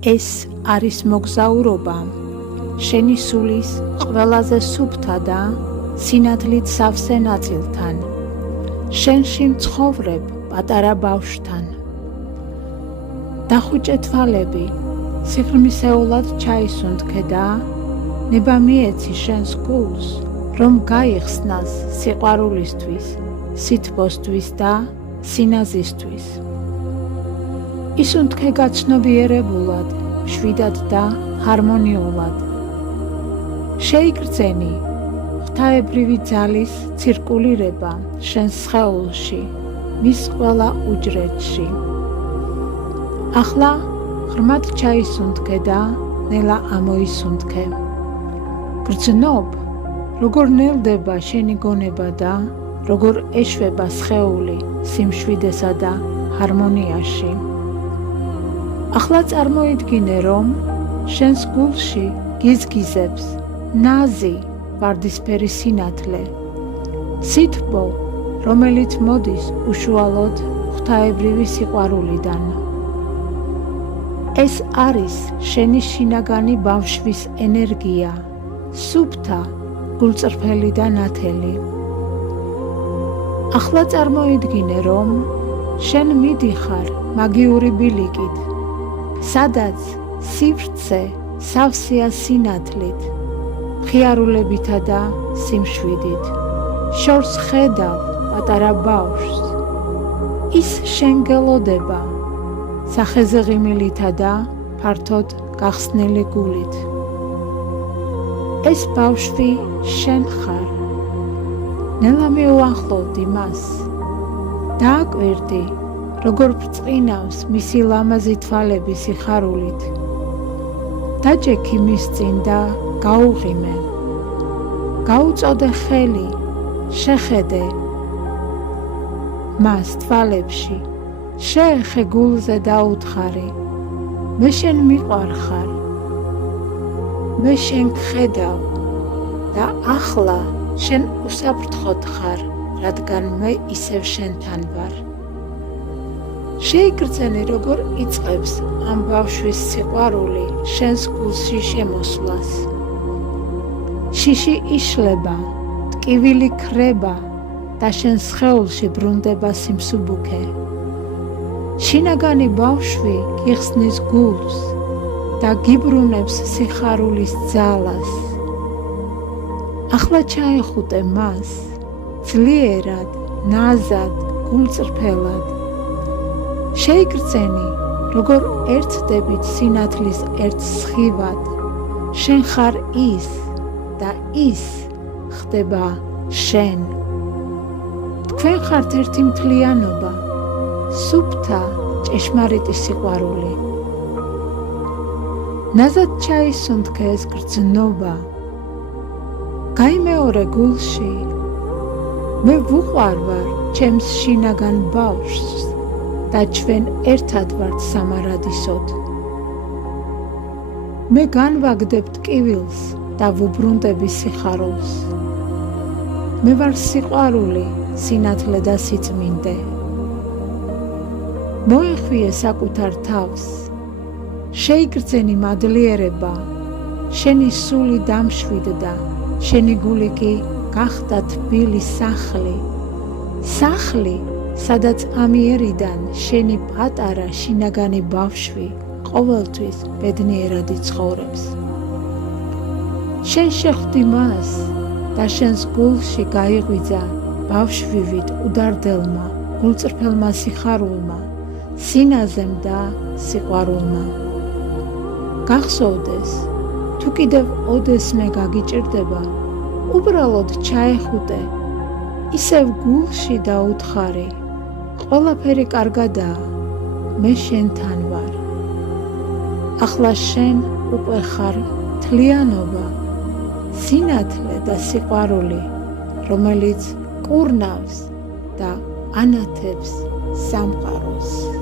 ეს არის მოგზაურობა შენი სულის ყველაზე სუფთა და სინათლით სავსე ნაწილთან. შენში მცხოვრებ პატარა ბავშვთან. დახუჭე თვალები, სიღრმისეულად ჩაისუნთქე და ნება მიეცი შენს გულს, რომ გაიხსნას სიყვარულისთვის, სითბოსთვის და სინაზისთვის. ისუნთქე გაცნობიერებულად, მშვიდად და ჰარმონიულად. შეიგრძენი ღვთაებრივი ძალის ცირკულირება შენს სხეულში, მის ყველა უჯრედში. ახლა ღრმად ჩაისუნთქე და ნელა ამოისუნთქე. გრძნობ, როგორ ნელდება შენი გონება და როგორ ეშვება სხეული სიმშვიდესა და ჰარმონიაში. ახლა წარმოიდგინე, რომ შენს გულში გიზგიზებს ნაზი ვარდისფერი სინათლე, სითბო, რომელიც მოდის უშუალოდ ღვთაებრივი სიყვარულიდან. ეს არის შენი შინაგანი ბავშვის ენერგია, სუფთა, გულწრფელი და ნათელი. ახლა წარმოიდგინე, რომ შენ მიდიხარ მაგიური ბილიკით, სადაც სივრცე სავსეა სინათლით, მხიარულებითა და სიმშვიდით. შორს ხედავ პატარა ბავშვს. ის შენ გელოდება, სახეზე ღიმილითა და ფართოდ გახსნილი გულით. ეს ბავშვი შენ ხარ. ნელა მიუახლოვდი მას. დააკვირდი, როგორ ბრწყინავს მისი ლამაზი თვალები სიხარულით. დაჯექი მის წინ და გაუღიმე. გაუწოდე ხელი, შეხედე მას თვალებში, შეეხე გულზე და უთხარი, მე შენ მიყვარხარ, მე შენ გხედავ და ახლა შენ უსაფრთხოდ ხარ, რადგან მე ისევ შენთან ვარ. შეიგრძენი, როგორ იწყებს ამ ბავშვის სიყვარული შენს გულში შემოსვლას. შიში იშლება, ტკივილი ქრება და შენს სხეულში ბრუნდება სიმსუბუქე. შინაგანი ბავშვი გიხსნის გულს და გიბრუნებს სიხარულის ძალას. ახლა ჩაეხუტე მას, ძლიერად, ნაზად, გულწრფელად. შეიგრძენი, როგორ ერთდებით სინათლის ერთ სხივად. შენ ხარ ის და ის ხდება შენ. თქვენ ხართ ერთი მთლიანობა, სუფთა, ჭეშმარიტი სიყვარული. ნაზად ჩაისუნთქე ეს გრძნობა. გაიმეორე გულში, მე ვუყვარვარ ჩემს შინაგან ბავშვს და ჩვენ ერთად ვართ სამარადისოდ. მე განვაგდებ ტკივილს და ვუბრუნდები სიხარულს. მე ვარ სიყვარული, სინათლე და სიწმინდე. მოეხვიე საკუთარ თავს, შეიგრძენი მადლიერება, შენი სული დამშვიდდა, შენი გული კი გახდა თბილი სახლი. სახლი, სადაც ამიერიდან შენი პატარა შინაგანი ბავშვი ყოველთვის ბედნიერად იცხოვრებს. შენ შეხვდი მას და შენს გულში გაიღვიძა ბავშვივით უდარდელმა, გულწრფელმა სიხარულმა, სინაზემ და სიყვარულმა. გახსოვდეს, თუ კიდევ ოდესმე გაგიჭირდება, უბრალოდ ჩაეხუტე, ისევ გულში და უთხარი, ყველაფერი კარგადაა, მე შენთან ვარ. ახლა შენ უკვე ხარ მთლიანობა, სინათლე და სიყვარული, რომელიც კურნავს და ანათებს სამყაროს.